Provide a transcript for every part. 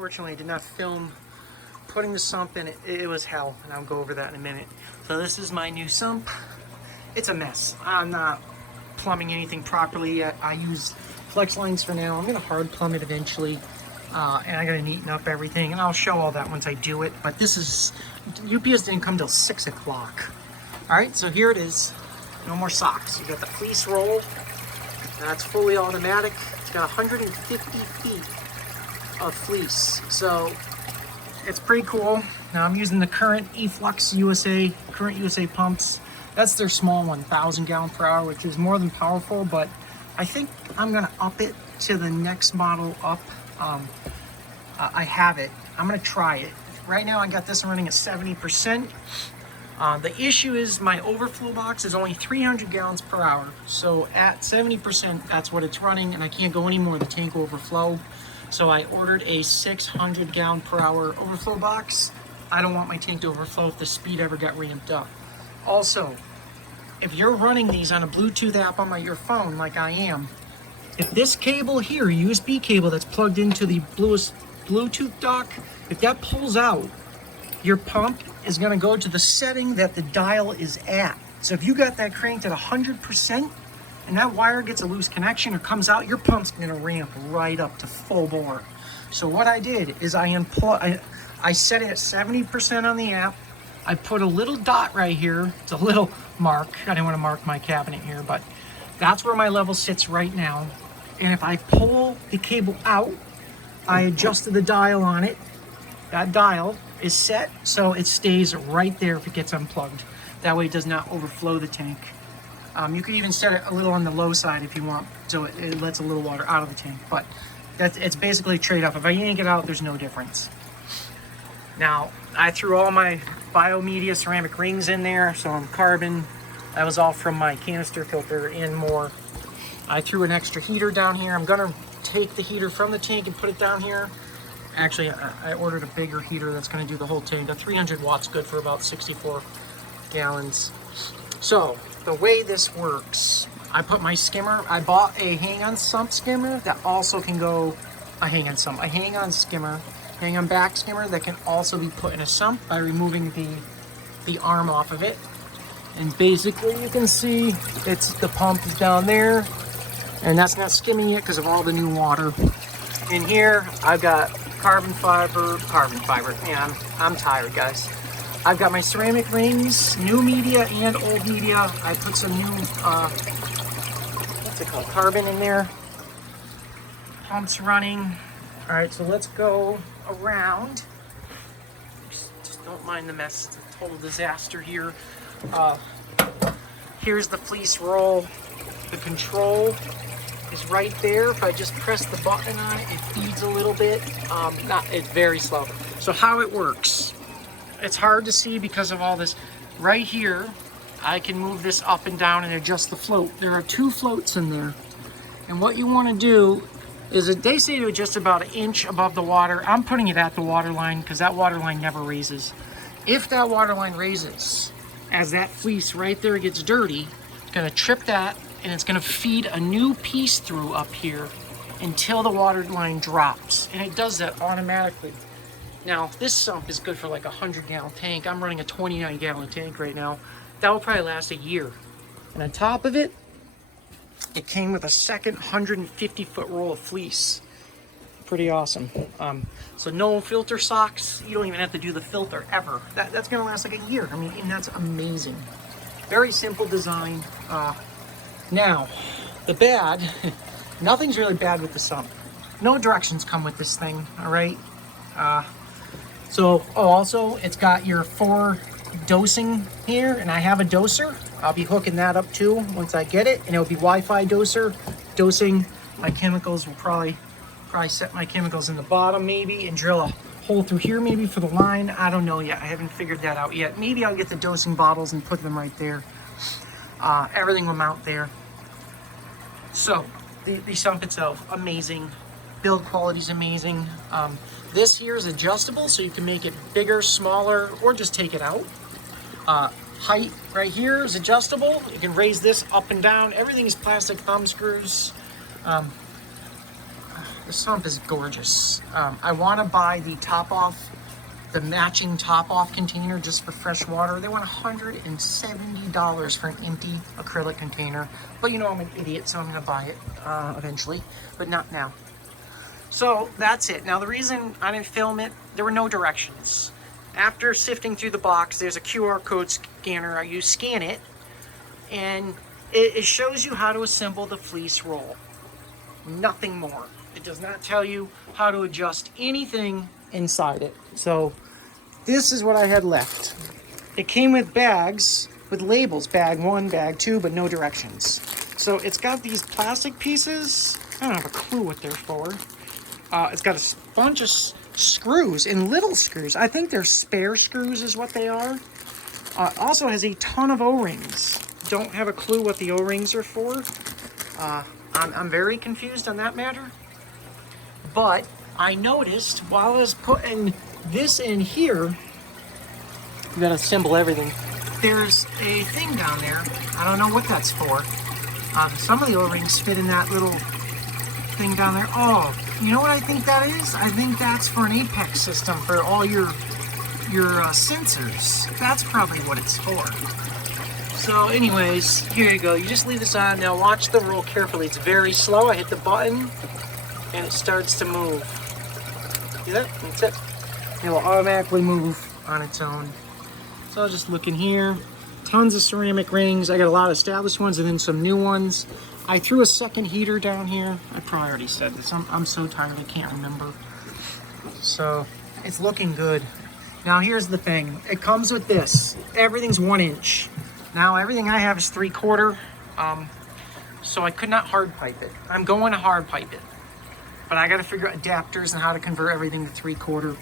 unfortunately I did not film putting the sump in. It was hell, and I'll go over that in a minute. So this is my new sump. It's a mess. I'm not plumbing anything properly yet. I use flex lines for now. I'm gonna hard plumb it eventually, and I gotta neaten up everything, and I'll show all that once I do it. But this is, UPS didn't come till 6 o'clock. All right, so here it is. No more socks. You got the fleece roll. That's fully automatic. It's got 150 feet of fleece, so it's pretty cool. Now I'm using the current Eflux USA, current USA pumps. That's their small one, 1,000 gallon per hour, which is more than powerful, but I think I'm gonna up it to the next model up. I have it. I'm gonna try it. Right now I got this running at 70%. The issue is my overflow box is only 300 gallons per hour. So at 70%, that's what it's running, and I can't go any more, the tank will overflow. So I ordered a 600 gallon per hour overflow box. I don't want my tank to overflow if the speed ever got ramped up. Also, if you're running these on a Bluetooth app on your phone, like I am, if this cable here, USB cable that's plugged into the Bluetooth dock, if that pulls out, your pump is gonna go to the setting that the dial is at. So if you got that cranked at 100% and that wire gets a loose connection or comes out, your pump's gonna ramp right up to full bore. So what I did is I set it at 70% on the app. I put a little dot right here. It's a little mark. I didn't want to mark my cabinet here, but that's where my level sits right now. And if I pull the cable out, I adjusted the dial on it. That dial is set so it stays right there if it gets unplugged. That way it does not overflow the tank. You can even set it a little on the low side if you want, so it lets a little water out of the tank. But it's basically a trade-off. If I yank it out, there's no difference. Now, I threw all my biomedia ceramic rings in there, so I'm carbon. That was all from my canister filter and more. I threw an extra heater down here. I'm gonna take the heater from the tank and put it down here. Actually, I ordered a bigger heater that's gonna do the whole tank. A 300 watts, good for about 64 gallons. So, the way this works, I put my skimmer, I bought a hang-on sump skimmer that also can go a hang-on sump, a hang-on skimmer, hang-on back skimmer that can also be put in a sump by removing the arm off of it. And basically you can see the pump is down there, and that's not skimming yet because of all the new water. In here, I've got carbon fiber, man, I'm tired, guys. I've got my ceramic rings, new media and old media. I put some new, what's it called, carbon in there. Pump's running. All right, so let's go around. Just don't mind the mess, it's a total disaster here. Here's the fleece roll. The control is right there. If I just press the button on it, it feeds a little bit. It's very slow. So how it works, it's hard to see because of all this. Right here, I can move this up and down and adjust the float. There are 2 floats in there. And what you want to do is that they say to just about 1 inch above the water. I'm putting it at the water line because that water line never raises. If that water line raises, as that fleece right there gets dirty, it's gonna trip that and it's gonna feed a new piece through up here until the water line drops. And it does that automatically. Now, this sump is good for like a 100-gallon tank. I'm running a 29-gallon tank right now. That will probably last a year. And on top of it, it came with a second 150-foot roll of fleece. Pretty awesome. So no filter socks. You don't even have to do the filter ever. That's gonna last like a year. I mean, and that's amazing. Very simple design. Now, the bad, nothing's really bad with the sump. No directions come with this thing, all right? Also, it's got your 4 dosing here, and I have a doser. I'll be hooking that up too once I get it, and it'll be Wi-Fi dosing. My chemicals will probably set my chemicals in the bottom maybe, and drill a hole through here maybe for the line. I don't know yet. I haven't figured that out yet. Maybe I'll get the dosing bottles and put them right there. Everything will mount there. So the sump itself, amazing. Build quality is amazing. This here is adjustable, so you can make it bigger, smaller, or just take it out. Height right here is adjustable. You can raise this up and down. Everything is plastic thumb screws. The sump is gorgeous. I want to buy the the matching top-off container just for fresh water. They want $170 for an empty acrylic container. But you know, I'm an idiot, so I'm gonna buy it eventually, but not now. So that's it. Now the reason I didn't film it, there were no directions. After sifting through the box, there's a QR code scanner. You scan it, and it shows you how to assemble the fleece roll. Nothing more. It does not tell you how to adjust anything inside it. So this is what I had left. It came with bags with labels, bag 1, bag 2, but no directions. So it's got these plastic pieces. I don't have a clue what they're for. It's got a bunch of screws and little screws. I think they're spare screws is what they are. Also has a ton of O-rings. Don't have a clue what the O-rings are for. I'm very confused on that matter. But I noticed while I was putting this in here, you gotta assemble everything. There's a thing down there. I don't know what that's for. Some of the O-rings fit in that little thing down there. Oh, you know what I think that is? I think that's for an apex system for all your sensors. That's probably what it's for. So anyways, here you go. You just leave this on. Now watch the roll carefully. It's very slow. I hit the button and it starts to move. See that? That's it. It will automatically move on its own. So I'll just look in here. Tons of ceramic rings. I got a lot of established ones and then some new ones. I threw a second heater down here. I probably already said this. I'm so tired I can't remember. So it's looking good. Now here's the thing. It comes with this. Everything's 1 inch. Now everything I have is 3/4. So I could not hard pipe it. I'm going to hard pipe it. But I got to figure out adapters and how to convert everything to 3/4.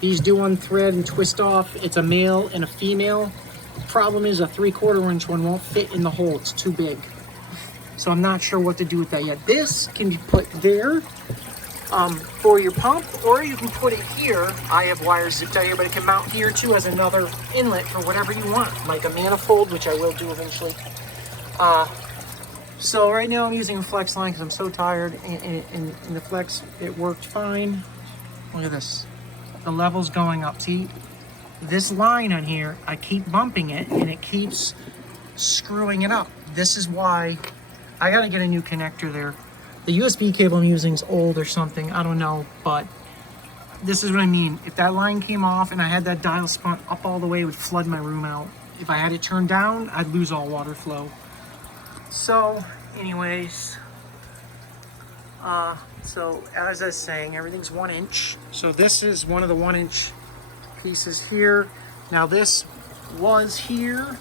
These do unthread and twist off. It's a male and a female. Problem is a 3/4 inch one won't fit in the hole. It's too big. So I'm not sure what to do with that yet. This can be put there for your pump, or you can put it here. I have wires zipped out here, but it can mount here too as another inlet for whatever you want, like a manifold, which I will do eventually. So right now I'm using a flex line because I'm so tired, and the flex, it worked fine. Look at this. The level's going up. See, this line on here, I keep bumping it, and it keeps screwing it up. This is why I gotta get a new connector there. The USB cable I'm using is old or something, I don't know, but this is what I mean. If that line came off and I had that dial spun up all the way, it would flood my room out. If I had it turned down, I'd lose all water flow. So, anyways, so as I was saying, everything's 1 inch. So this is one of the 1 inch pieces here. Now this was here,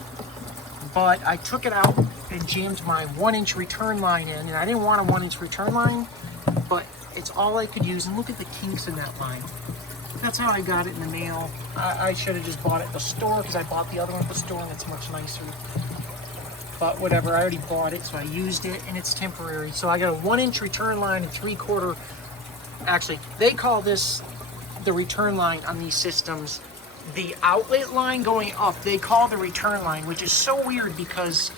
but I took it out and jammed my 1 inch return line in, and I didn't want a 1 inch return line, but it's all I could use. And look at the kinks in that line. That's how I got it in the mail. I should have just bought it at the store because I bought the other one at the store and it's much nicer. But whatever, I already bought it, so I used it, and it's temporary. So I got a 1 inch return line and 3/4. Actually, they call this the return line on these systems. The outlet line going up, they call the return line, which is so weird because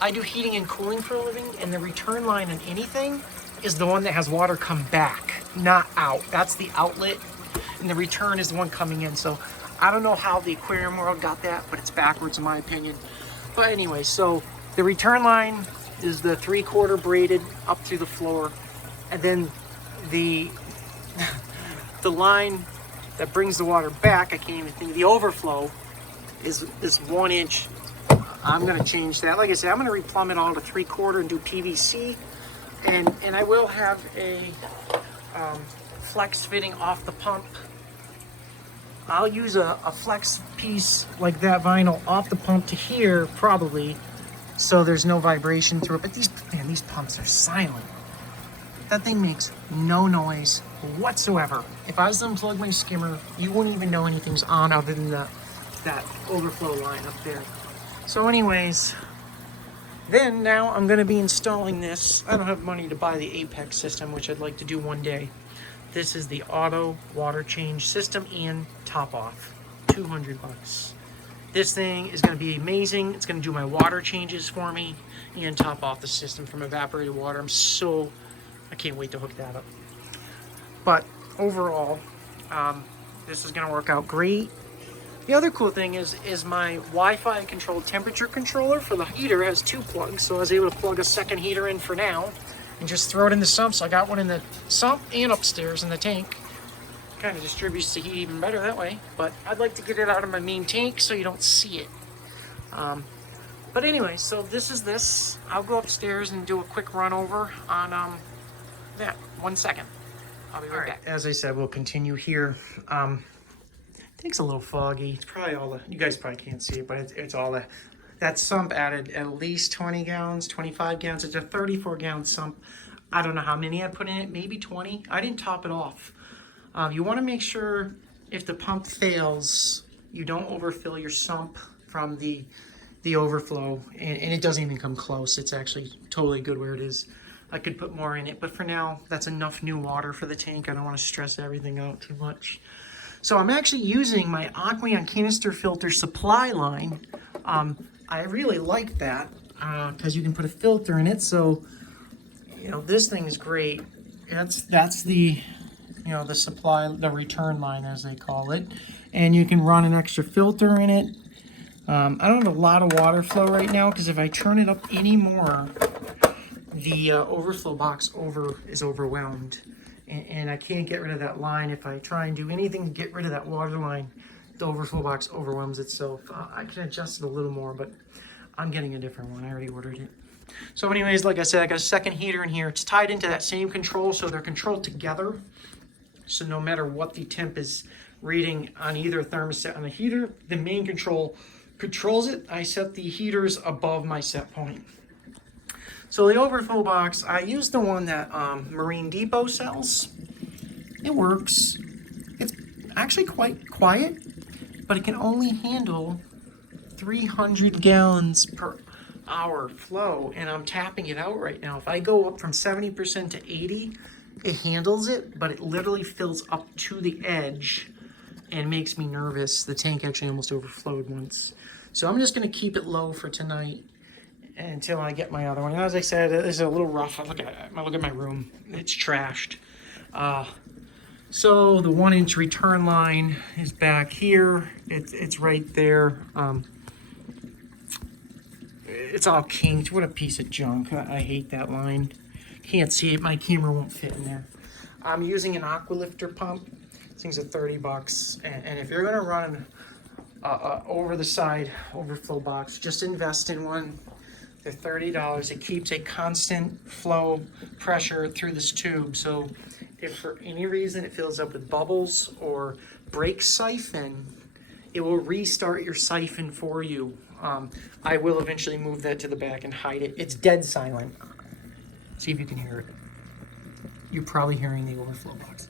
I do heating and cooling for a living, and the return line on anything is the one that has water come back, not out. That's the outlet, and the return is the one coming in. So I don't know how the aquarium world got that, but it's backwards in my opinion. But anyway, so the return line is the 3/4 braided up through the floor, and then the line that brings the water back, I can't even think, the overflow is this 1 inch. I'm gonna change that. Like I said, I'm gonna replumb it all to 3/4 and do PVC, and I will have a flex fitting off the pump. I'll use a flex piece like that vinyl off the pump to here probably, so there's no vibration through it. But these pumps are silent. That thing makes no noise whatsoever. If I was to unplug my skimmer, you wouldn't even know anything's on other than that overflow line up there. So anyways, then now I'm gonna be installing this. I don't have money to buy the Apex system, which I'd like to do one day. This is the auto water change system and top off, 200 bucks. This thing is gonna be amazing. It's gonna do my water changes for me and top off the system from evaporated water. I can't wait to hook that up. But overall, this is gonna work out great. The other cool thing is my Wi-Fi controlled temperature controller for the heater has 2 plugs, so I was able to plug a second heater in for now and just throw it in the sump. So I got one in the sump and upstairs in the tank. Kind of distributes the heat even better that way, but I'd like to get it out of my main tank so you don't see it. But anyway, so this is this. I'll go upstairs and do a quick run over on that. 1 second. I'll be right back. As I said, we'll continue here. It's a little foggy. It's probably all the, you guys probably can't see it, but it's all the, that sump added at least 20 gallons, 25 gallons. It's a 34-gallon sump. I don't know how many I put in it, maybe 20. I didn't top it off. You want to make sure if the pump fails, you don't overfill your sump from the overflow, and it doesn't even come close. It's actually totally good where it is. I could put more in it, but for now, that's enough new water for the tank. I don't want to stress everything out too much. So I'm actually using my Aqueon canister filter supply line. I really like that because you can put a filter in it. So, you know, this thing is great. That's the, you know, the supply, the return line as they call it. And you can run an extra filter in it. I don't have a lot of water flow right now because if I turn it up any more, the overflow box is overwhelmed. And I can't get rid of that line. If I try and do anything to get rid of that water line, the overflow box overwhelms itself. I can adjust it a little more, but I'm getting a different one. I already ordered it. So anyways, like I said, I got a second heater in here. It's tied into that same control, so they're controlled together. So no matter what the temp is reading on either thermostat on the heater, the main control controls it. I set the heaters above my set point. So the overflow box, I use the one that Marine Depot sells. It works. It's actually quite quiet, but it can only handle 300 gallons per hour flow, and I'm tapping it out right now. If I go up from 70% to 80, it handles it, but it literally fills up to the edge and makes me nervous. The tank actually almost overflowed once. So I'm just gonna keep it low for tonight until I get my other one. As I said, it is a little rough. Look at my room. It's trashed. So the 1-inch return line is back here. It's right there. It's all kinked. What a piece of junk. I hate that line. Can't see it. My camera won't fit in there. I'm using an aqua lifter pump. This thing's at 30 bucks. And if you're gonna run over the side overflow box, just invest in one. They're $30. It keeps a constant flow pressure through this tube. So if for any reason it fills up with bubbles or breaks siphon, it will restart your siphon for you. I will eventually move that to the back and hide it. It's dead silent. See if you can hear it. You're probably hearing the overflow box.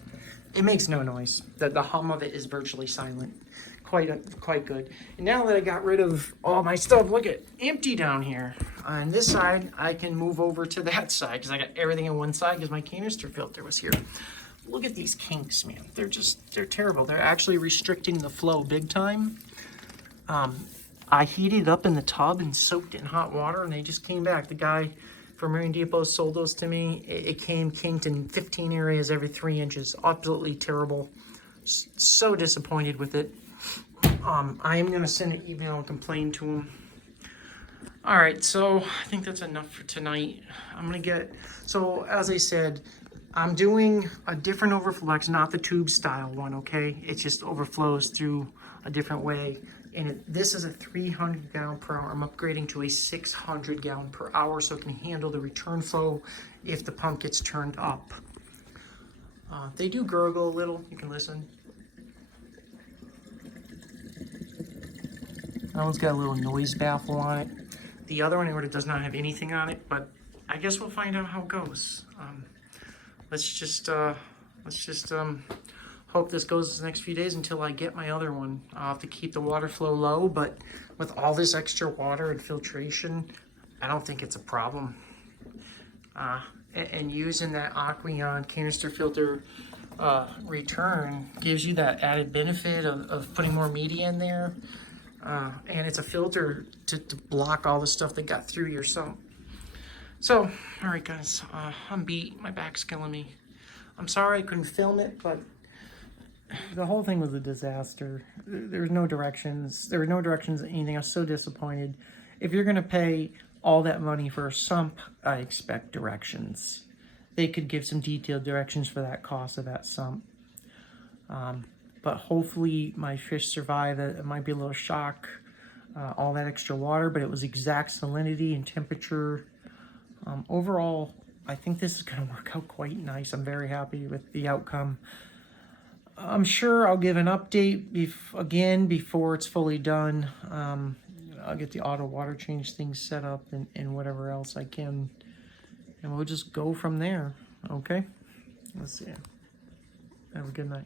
It makes no noise. The hum of it is virtually silent. Quite good. And now that I got rid of all my stuff, look at empty down here. On this side, I can move over to that side because I got everything on one side because my canister filter was here. Look at these kinks, man. They're terrible. They're actually restricting the flow big time. I heated it up in the tub and soaked it in hot water, and they just came back. The guy from Marine Depot sold those to me. It came kinked in 15 areas every 3 inches. Absolutely terrible. So disappointed with it. I am going to send an email and complain to him. All right, so I think that's enough for tonight. I'm going to get, so as I said, I'm doing a different overflow box, not the tube style one, okay? It just overflows through a different way. And this is a 300 gallon per hour. I'm upgrading to a 600 gallon per hour so it can handle the return flow if the pump gets turned up. They do gurgle a little, you can listen. That one's got a little noise baffle on it. The other one I ordered does not have anything on it, but I guess we'll find out how it goes. Let's just hope this goes the next few days until I get my other one. I'll have to keep the water flow low, but with all this extra water and filtration, I don't think it's a problem. And using that Aqueon canister filter return gives you that added benefit of putting more media in there. And it's a filter to block all the stuff that got through your sump. So, all right guys, I'm beat, my back's killing me. I'm sorry I couldn't film it, but the whole thing was a disaster. There was no directions. There were no directions, anything. I was so disappointed. If you're going to pay all that money for a sump, I expect directions. They could give some detailed directions for that cost of that sump. But hopefully my fish survive. It might be a little shock, all that extra water, but it was exact salinity and temperature. Overall, I think this is going to work out quite nice. I'm very happy with the outcome. I'm sure I'll give an update again before it's fully done. I'll get the auto water change thing set up and whatever else I can. And we'll just go from there, okay? Let's see. Have a good night.